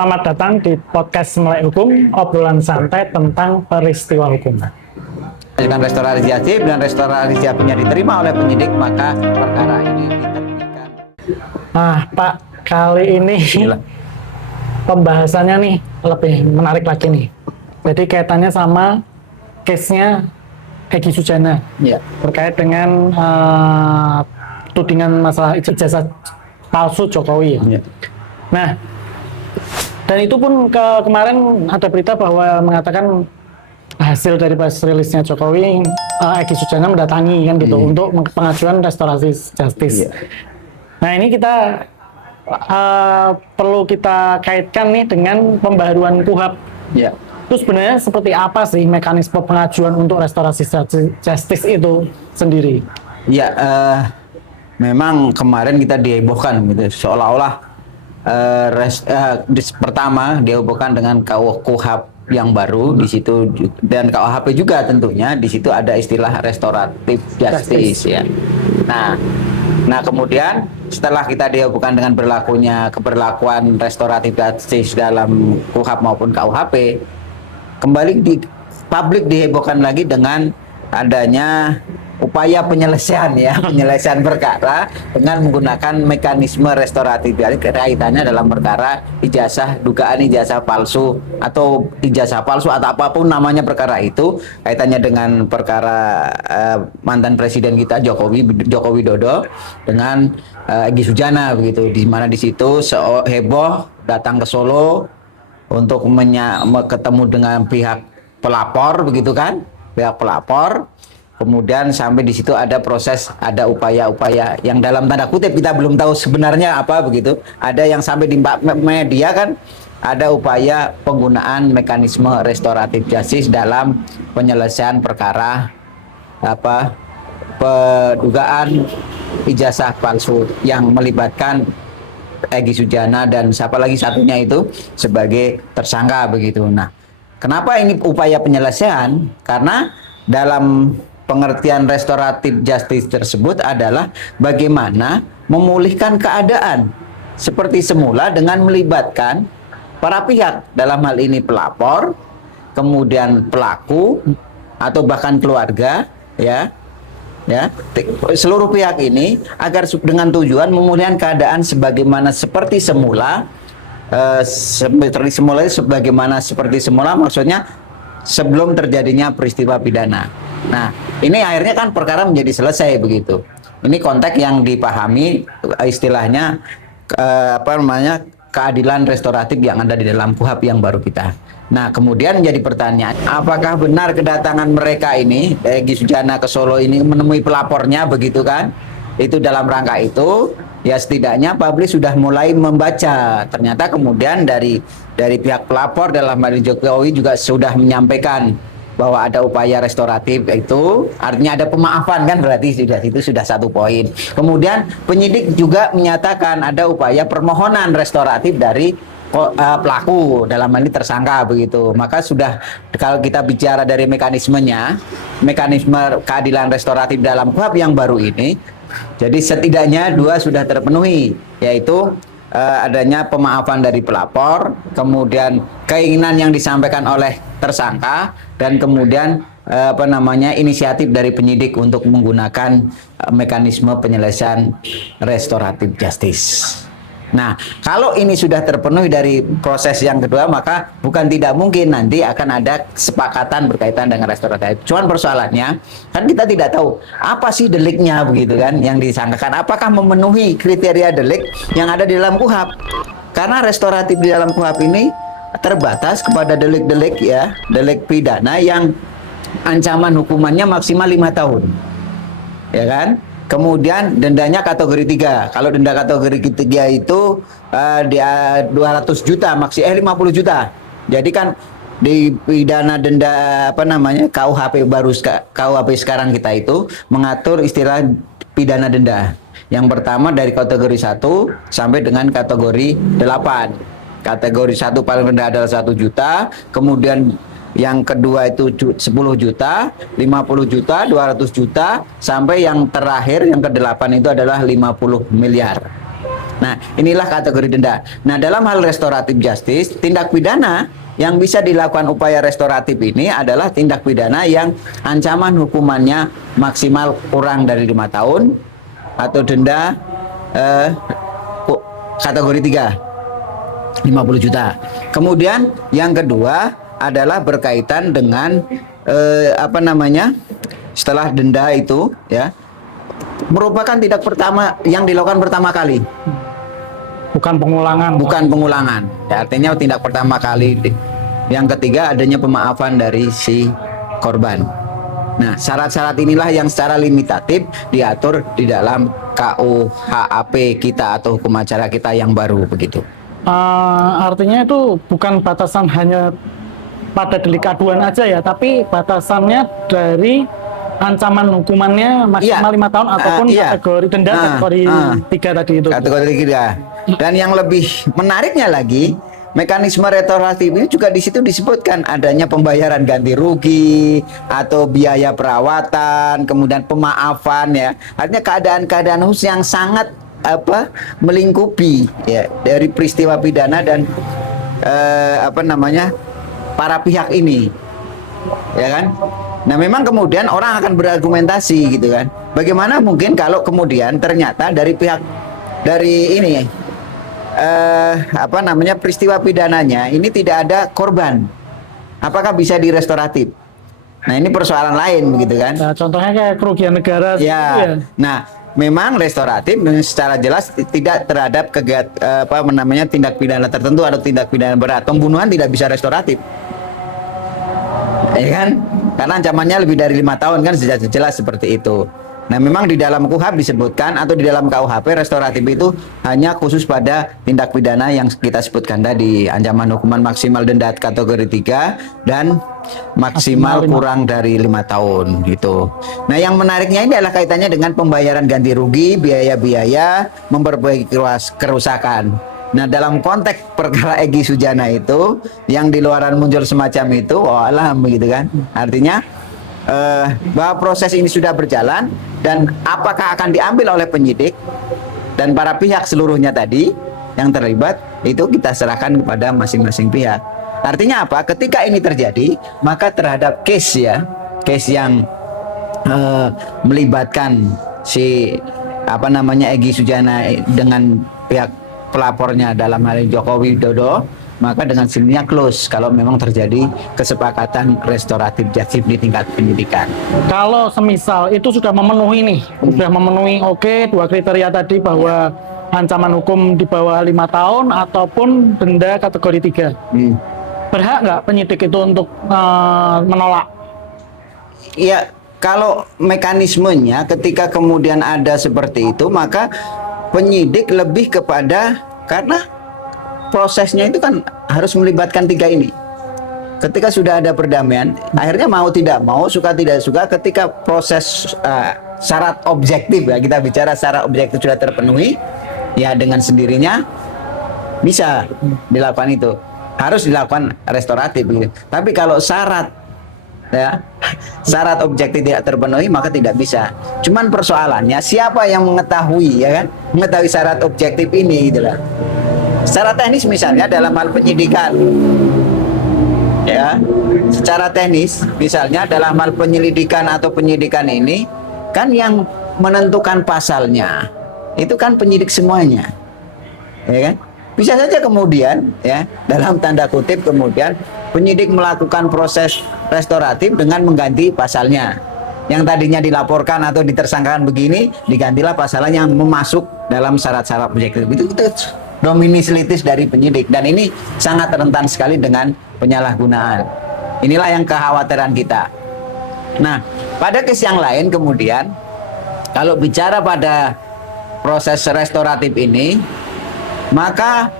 Selamat datang di podcast Melek Hukum, obrolan santai tentang peristiwa hukum. Dengan restorasi jasib dan restorasi jasibnya diterima oleh penyidik, maka perkara ini diterbitkan. Nah, Pak, kali ini pembahasannya nih lebih menarik lagi nih. Jadi kaitannya sama case-nya Egy Sujana terkait dengan tudingan masalah ijazah palsu Jokowi. Nah, dan itu pun kemarin ada berita bahwa mengatakan hasil dari press release-nya Jokowi, Egy Sujana mendatangi kan gitu untuk pengajuan restorasi justice. Nah, ini kita perlu kita kaitkan nih dengan pembaharuan KUHP. Itu sebenarnya seperti apa sih mekanisme pengajuan untuk restorasi justice itu sendiri? Memang kemarin kita dihebohkan gitu, seolah-olah pertama dihubungkan dengan KUHP yang baru di situ, dan KUHP juga tentunya di situ ada istilah restoratif justice ya. Nah kemudian setelah kita dihubungkan dengan keberlakuan restoratif justice dalam KUHP maupun KUHP, kembali di publik dihebohkan lagi dengan adanya upaya penyelesaian perkara dengan menggunakan mekanisme restoratif. Jadi kaitannya dalam perkara dugaan ijazah palsu atau apapun namanya perkara itu, kaitannya dengan perkara mantan presiden kita Joko Widodo dengan Egy Sujana begitu, di mana di situ heboh datang ke Solo untuk ketemu dengan pihak pelapor begitu kan, pihak pelapor. Kemudian sampai di situ ada upaya-upaya yang dalam tanda kutip kita belum tahu sebenarnya apa begitu. Ada yang sampai di media kan, ada upaya penggunaan mekanisme restoratif justice dalam penyelesaian perkara dugaan ijazah palsu yang melibatkan Egy Sujana dan siapa lagi satunya itu sebagai tersangka begitu. Nah, kenapa ini upaya penyelesaian? Karena dalam pengertian restoratif justice tersebut adalah bagaimana memulihkan keadaan seperti semula dengan melibatkan para pihak, dalam hal ini pelapor, kemudian pelaku atau bahkan keluarga, seluruh pihak ini agar dengan tujuan memulihkan keadaan sebagaimana seperti semula. Seperti semula maksudnya sebelum terjadinya peristiwa pidana. Nah, ini akhirnya kan perkara menjadi selesai begitu. Ini konteks yang dipahami istilahnya keadilan restoratif yang ada di dalam KUHP yang baru kita. Nah, kemudian menjadi pertanyaan, apakah benar kedatangan mereka ini, Egy Sujana ke Solo ini menemui pelapornya begitu kan? Itu dalam rangka itu, ya setidaknya publik sudah mulai membaca. Ternyata kemudian dari pihak pelapor dalam hal Jokowi juga sudah menyampaikan bahwa ada upaya restoratif, itu artinya ada pemaafan kan, berarti itu sudah satu poin. Kemudian penyidik juga menyatakan ada upaya permohonan restoratif dari pelaku, dalam hal ini tersangka begitu. Maka sudah, kalau kita bicara dari mekanisme keadilan restoratif dalam KUHP yang baru ini, jadi setidaknya dua sudah terpenuhi, yaitu adanya pemaafan dari pelapor, kemudian keinginan yang disampaikan oleh tersangka, dan kemudian inisiatif dari penyidik untuk menggunakan mekanisme penyelesaian restoratif justice. Nah, kalau ini sudah terpenuhi dari proses yang kedua, maka bukan tidak mungkin nanti akan ada kesepakatan berkaitan dengan restoratif. Cuman persoalannya, kan kita tidak tahu apa sih deliknya begitu kan, yang disangkakan. Apakah memenuhi kriteria delik yang ada di dalam KUHP? Karena restoratif di dalam KUHP ini terbatas kepada delik-delik delik pidana yang ancaman hukumannya maksimal 5 tahun. Ya kan? Kemudian dendanya kategori 3. Kalau denda kategori 3 itu 200 juta, 50 juta. Jadi kan di pidana denda KUHP sekarang kita itu mengatur istilah pidana denda. Yang pertama dari kategori 1 sampai dengan kategori 8. Kategori 1 paling rendah adalah 1 juta, kemudian yang kedua itu 10 juta, 50 juta, 200 juta, sampai yang terakhir yang ke-8 itu adalah 50 miliar. Nah, inilah kategori denda. Nah, dalam hal restoratif justice, tindak pidana yang bisa dilakukan upaya restoratif ini adalah tindak pidana yang ancaman hukumannya maksimal kurang dari 5 tahun atau denda kategori 3 50 juta. Kemudian yang kedua adalah berkaitan dengan setelah denda itu ya merupakan tindak pertama yang dilakukan pertama kali. Bukan pengulangan. Bukan pengulangan. Ya, artinya tindak pertama kali. Yang ketiga adanya pemaafan dari si korban. Nah, syarat-syarat inilah yang secara limitatif diatur di dalam KUHAP kita atau hukum acara kita yang baru begitu. Artinya itu bukan batasan hanya pada delik aduan aja ya, tapi batasannya dari ancaman hukumannya maksimal 5 tahun ataupun kategori denda kategori 3 tadi itu. Kategori 3. Dan yang lebih menariknya lagi, mekanisme restoratif ini juga di situ disebutkan adanya pembayaran ganti rugi atau biaya perawatan, kemudian pemaafan ya. Artinya keadaan-keadaan khusus yang sangat melingkupi ya dari peristiwa pidana dan para pihak ini. Ya kan? Nah, memang kemudian orang akan berargumentasi gitu kan. Bagaimana mungkin kalau kemudian ternyata dari pihak dari ini peristiwa pidananya ini tidak ada korban, apakah bisa direstoratif? Nah, ini persoalan lain begitu kan. Nah, contohnya kayak kerugian negara ya. Nah, memang restoratif secara jelas tidak terhadap tindak pidana tertentu atau tindak pidana berat. Pembunuhan tidak bisa restoratif, ya kan, karena ancamannya lebih dari 5 tahun kan, jelas seperti itu. Nah, memang di dalam KUHAP disebutkan atau di dalam KUHP restoratif itu hanya khusus pada tindak pidana yang kita sebutkan tadi, ancaman hukuman maksimal denda kategori 3 dan maksimal kurang dari 5 tahun gitu. Nah, yang menariknya ini adalah kaitannya dengan pembayaran ganti rugi, biaya-biaya memperbaiki kerusakan. Nah, dalam konteks perkara Egy Sujana itu yang di luaran muncul semacam itu, begitu kan. Artinya bahwa proses ini sudah berjalan dan apakah akan diambil oleh penyidik dan para pihak seluruhnya tadi yang terlibat itu kita serahkan kepada masing-masing pihak. Artinya apa? Ketika ini terjadi, maka terhadap case yang melibatkan si Egy Sujana dengan pihak pelapornya dalam hal ini Joko Widodo, maka dengan sendirinya close kalau memang terjadi kesepakatan restoratif justice di tingkat penyidikan. Kalau semisal itu sudah memenuhi nih, sudah memenuhi dua kriteria tadi bahwa ancaman hukum di bawah 5 tahun ataupun denda kategori 3. Berhak nggak penyidik itu untuk menolak? Ya, kalau mekanismenya ketika kemudian ada seperti itu, maka penyidik lebih kepada, karena prosesnya itu kan harus melibatkan 3 ini. Ketika sudah ada perdamaian, akhirnya mau tidak mau, suka tidak suka, ketika proses syarat objektif ya, kita bicara syarat objektif sudah terpenuhi, ya dengan sendirinya bisa dilakukan itu. Harus dilakukan restoratif gitu. Tapi kalau syarat objektif tidak terpenuhi, maka tidak bisa. Cuman persoalannya siapa yang mengetahui, ya kan? Mengetahui syarat objektif ini gitu lah. Secara teknis misalnya dalam hal penyidikan, ya, secara teknis misalnya dalam hal penyelidikan atau penyidikan ini kan yang menentukan pasalnya itu kan penyidik semuanya, ya kan? Bisa saja kemudian ya dalam tanda kutip kemudian penyidik melakukan proses restoratif dengan mengganti pasalnya. Yang tadinya dilaporkan atau ditersangkakan begini, digantilah pasalnya yang memasuk dalam syarat-syarat objektif. Itu dominis litis dari penyidik, dan ini sangat rentan sekali dengan penyalahgunaan. Inilah yang kekhawatiran kita. Nah, pada case yang lain kemudian kalau bicara pada proses restoratif ini, maka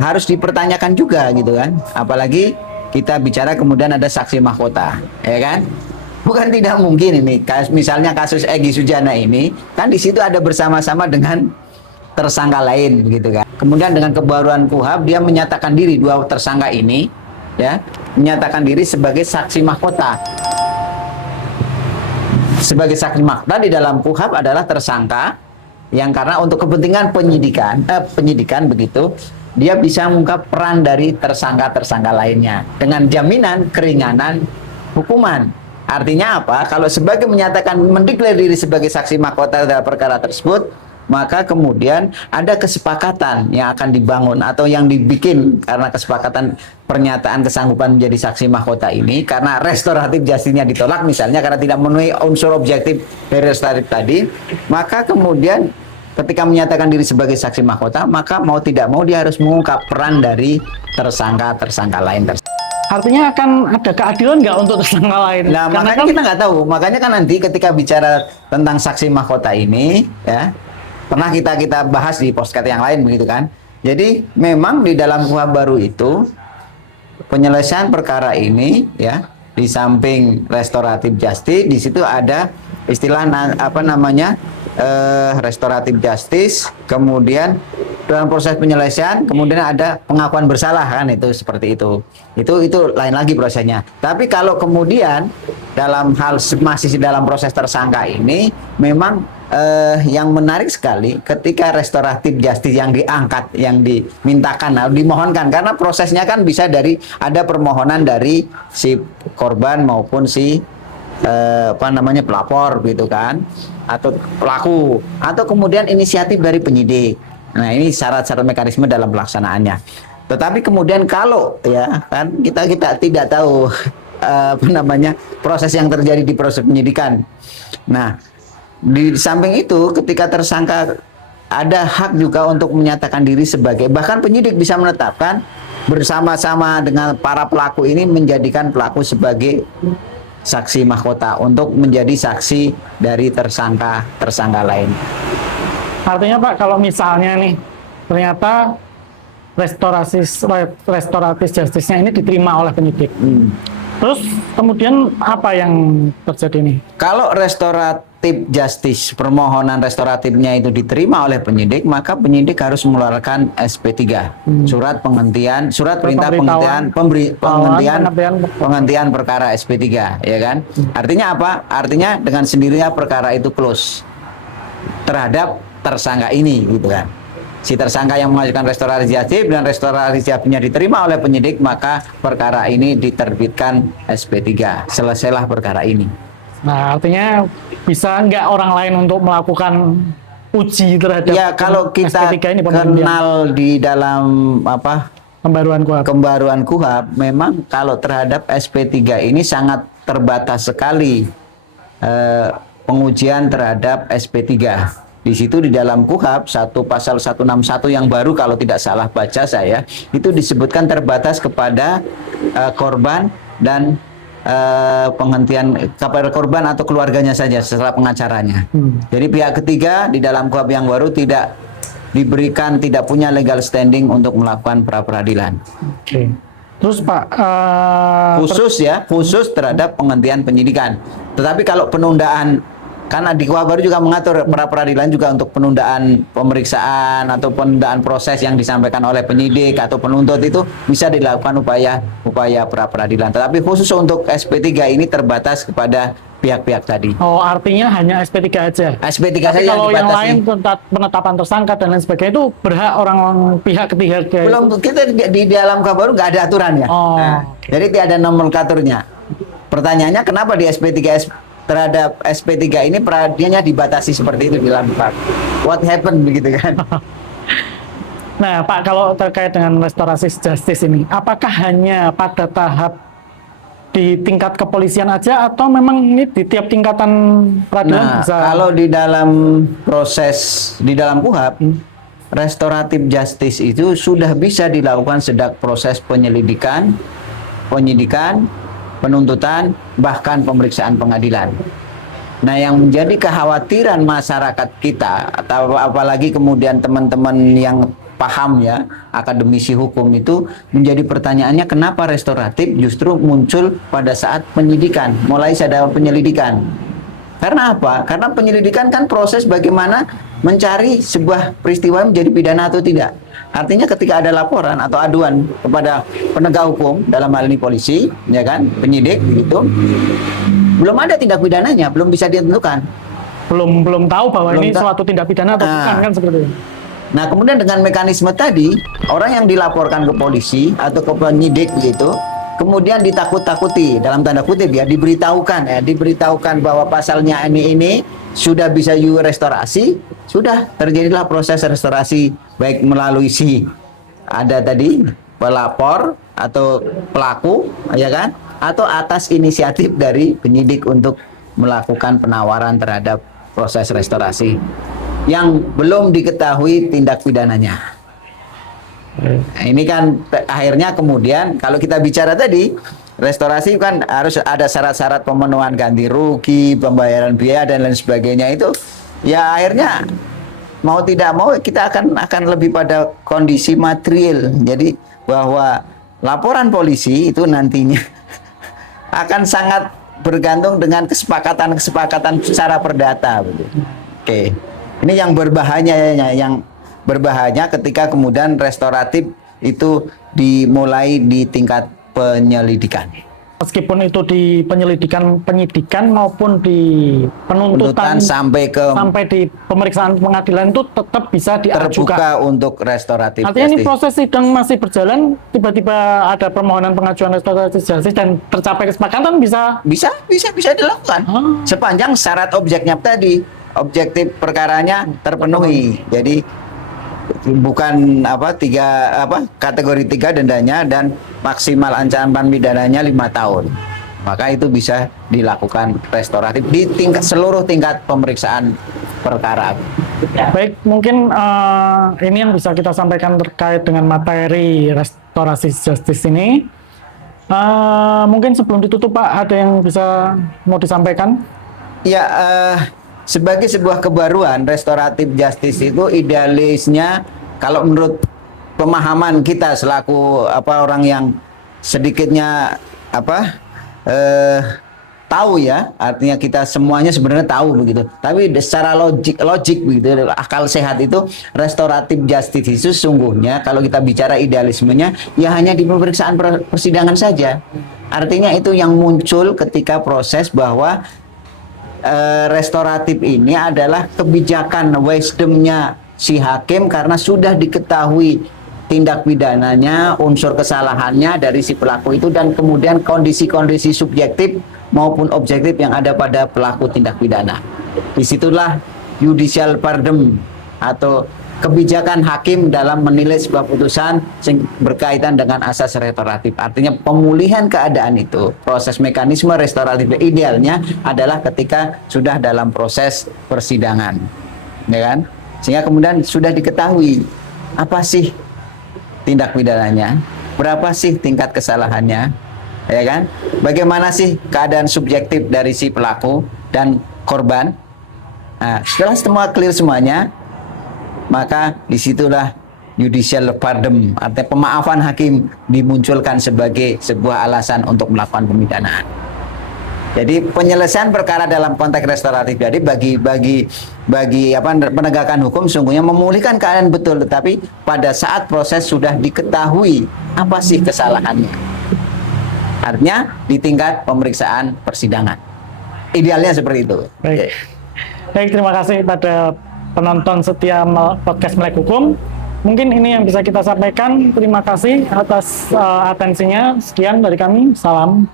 harus dipertanyakan juga gitu kan. Apalagi kita bicara kemudian ada saksi mahkota, ya kan? Bukan tidak mungkin ini, misalnya kasus Egy Sujana ini kan di situ ada bersama-sama dengan tersangka lain begitu kan. Kemudian dengan kebaruan KUHAP dia menyatakan diri, 2 tersangka ini ya menyatakan diri sebagai saksi mahkota. Sebagai saksi mahkota di dalam KUHAP adalah tersangka yang karena untuk kepentingan penyidikan begitu, dia bisa mengungkap peran dari tersangka-tersangka lainnya dengan jaminan keringanan hukuman. Artinya apa? Kalau sebagai menyatakan mendeklar diri sebagai saksi mahkota dalam perkara tersebut, maka kemudian ada kesepakatan yang akan dibangun atau yang dibikin karena kesepakatan pernyataan kesanggupan menjadi saksi mahkota ini, karena restoratif justice-nya ditolak misalnya karena tidak memenuhi unsur objektif dari restoratif tadi, maka kemudian ketika menyatakan diri sebagai saksi mahkota, maka mau tidak mau dia harus mengungkap peran dari tersangka-tersangka lain tersebut. Artinya akan ada keadilan nggak untuk tersangka lain? Nah, makanya kita nggak tahu. Makanya kan nanti ketika bicara tentang saksi mahkota ini, ya, pernah kita bahas di podcast yang lain begitu kan. Jadi memang di dalam KUHP baru itu penyelesaian perkara ini, ya, di samping restoratif justice, di situ ada istilah restoratif justice, kemudian dalam proses penyelesaian kemudian ada pengakuan bersalah kan, itu seperti itu lain lagi prosesnya. Tapi kalau kemudian dalam hal masih dalam proses tersangka ini memang yang menarik sekali ketika restoratif justice yang diangkat, yang dimintakan atau dimohonkan, karena prosesnya kan bisa dari ada permohonan dari si korban maupun si pelapor gitu kan, atau pelaku, atau kemudian inisiatif dari penyidik. Nah, ini syarat-syarat mekanisme dalam pelaksanaannya. Tetapi kemudian kalau ya kan kita tidak tahu proses yang terjadi di proses penyidikan. Nah, di samping itu ketika tersangka ada hak juga untuk menyatakan diri sebagai, bahkan penyidik bisa menetapkan bersama-sama dengan para pelaku ini menjadikan pelaku sebagai saksi mahkota untuk menjadi saksi dari tersangka lain. Artinya Pak, kalau misalnya nih ternyata restoratif justice-nya ini diterima oleh penyidik, terus kemudian apa yang terjadi nih? Kalau restoratif justice, permohonan restoratifnya itu diterima oleh penyidik, maka penyidik harus mengeluarkan SP3, surat perintah penghentian perkara SP3, ya kan? Artinya apa? Artinya dengan sendirinya perkara itu close terhadap tersangka ini, gitu kan. Si tersangka yang mengajukan restoratif justice dan restoratif justice-nya diterima oleh penyidik, maka perkara ini diterbitkan SP3. Selesailah perkara ini. Nah, artinya bisa nggak orang lain untuk melakukan uji terhadap kalau kita SP3 ini, kenal di dalam pembaruan KUHP, memang kalau terhadap SP3 ini sangat terbatas sekali pengujian terhadap SP3. Di situ di dalam KUHP pasal 161 yang baru kalau tidak salah baca saya, itu disebutkan terbatas kepada korban dan penghentian kepada korban atau keluarganya saja setelah pengacaranya. Jadi pihak ketiga di dalam KUHP yang baru tidak punya legal standing untuk melakukan pra peradilan. Oke. Terus Pak, khusus terhadap penghentian penyidikan. Tetapi kalau penundaan, karena di KUHP baru juga mengatur pra peradilan juga untuk penundaan pemeriksaan atau penundaan proses yang disampaikan oleh penyidik atau penuntut, itu bisa dilakukan upaya pra peradilan. Tetapi khusus untuk SP3 ini terbatas kepada pihak-pihak tadi. Oh, artinya hanya SP3 aja. SP3 saja kalau yang dibatasi. lain penetapan tersangka dan lain sebagainya itu berhak orang pihak ketiga. Belum, kita di dalam KUHP baru nggak ada aturannya. Jadi tidak ada nomenklaturnya. Pertanyaannya kenapa di SP3 terhadap SP3 ini peradilannya dibatasi seperti itu di dalam KUHP? What happened begitu kan? Nah Pak, kalau terkait dengan restorasi justice ini, apakah hanya pada tahap di tingkat kepolisian aja atau memang ini di tiap tingkatan peradilan bisa? Kalau di dalam proses di dalam KUHP, restoratif justice itu sudah bisa dilakukan sejak proses penyelidikan, penyidikan, penuntutan, bahkan pemeriksaan pengadilan. Nah, yang menjadi kekhawatiran masyarakat kita, atau apalagi kemudian teman-teman yang paham ya, akademisi hukum, itu menjadi pertanyaannya kenapa restoratif justru muncul pada saat penyidikan, mulai sadar penyelidikan. Karena apa? Karena penyelidikan kan proses bagaimana mencari sebuah peristiwa menjadi pidana atau tidak. Artinya ketika ada laporan atau aduan kepada penegak hukum, dalam hal ini polisi, ya kan, penyidik gitu, belum ada tindak pidananya, belum bisa ditentukan. belum tahu bahwa ini suatu tindak pidana atau bukan, kan seperti itu. Nah, kemudian dengan mekanisme tadi, orang yang dilaporkan ke polisi atau ke penyidik gitu, kemudian ditakut-takuti dalam tanda kutip ya, diberitahukan bahwa pasalnya ini sudah bisa restorasi, sudah terjadilah proses restorasi baik melalui si ada tadi pelapor atau pelaku, ya kan, atau atas inisiatif dari penyidik untuk melakukan penawaran terhadap proses restorasi yang belum diketahui tindak pidananya. Nah, ini kan akhirnya kemudian kalau kita bicara tadi restorasi kan harus ada syarat-syarat pemenuhan ganti rugi, pembayaran biaya dan lain sebagainya, itu ya akhirnya mau tidak mau kita akan lebih pada kondisi material. Jadi bahwa laporan polisi itu nantinya akan sangat bergantung dengan kesepakatan secara perdata. Oke. Ini yang berbahaya ketika kemudian restoratif itu dimulai di tingkat penyelidikan. Meskipun itu di penyidikan maupun di penuntutan sampai di pemeriksaan pengadilan itu tetap bisa diajukan. Terbuka untuk restoratif. Artinya ini proses sidang masih berjalan, tiba-tiba ada permohonan pengajuan restoratif justice dan tercapai kesepakatan bisa dilakukan. Sepanjang syarat objeknya tadi, objektif perkaranya terpenuhi. Jadi bukan kategori 3 dendanya dan maksimal ancaman pidananya 5 tahun. Maka itu bisa dilakukan restoratif di seluruh tingkat pemeriksaan perkara. Baik, mungkin ini yang bisa kita sampaikan terkait dengan materi restorasi justice ini. Mungkin sebelum ditutup Pak, ada yang bisa mau disampaikan? Ya, sebagai sebuah kebaruan, restoratif justice itu idealisnya kalau menurut pemahaman kita selaku orang yang sedikitnya tahu ya, artinya kita semuanya sebenarnya tahu begitu. Tapi secara logik begitu, akal sehat itu restoratif justice itu sungguhnya kalau kita bicara idealismenya ya hanya di pemeriksaan persidangan saja. Artinya itu yang muncul ketika proses bahwa restoratif ini adalah kebijakan wisdomnya si hakim karena sudah diketahui tindak pidananya, unsur kesalahannya dari si pelaku itu, dan kemudian kondisi-kondisi subjektif maupun objektif yang ada pada pelaku tindak pidana. Disitulah judicial pardon atau kebijakan hakim dalam menilai sebuah putusan yang berkaitan dengan asas restoratif. Artinya pemulihan keadaan itu, proses mekanisme restoratif idealnya adalah ketika sudah dalam proses persidangan, ya kan? Sehingga kemudian sudah diketahui apa sih tindak pidananya, berapa sih tingkat kesalahannya, ya kan? Bagaimana sih keadaan subjektif dari si pelaku dan korban. Nah, setelah semua clear semuanya, maka disitulah judicial pardon, artinya pemaafan hakim dimunculkan sebagai sebuah alasan untuk melakukan pemidanaan. Jadi penyelesaian perkara dalam konteks restoratif jadi bagi penegakan hukum sungguhnya memulihkan keadaan betul, tetapi pada saat proses sudah diketahui apa sih kesalahannya. Artinya di tingkat pemeriksaan persidangan. Idealnya seperti itu. Baik, terima kasih pada penonton setia podcast Melek Hukum. Mungkin ini yang bisa kita sampaikan. Terima kasih atas atensinya. Sekian dari kami. Salam.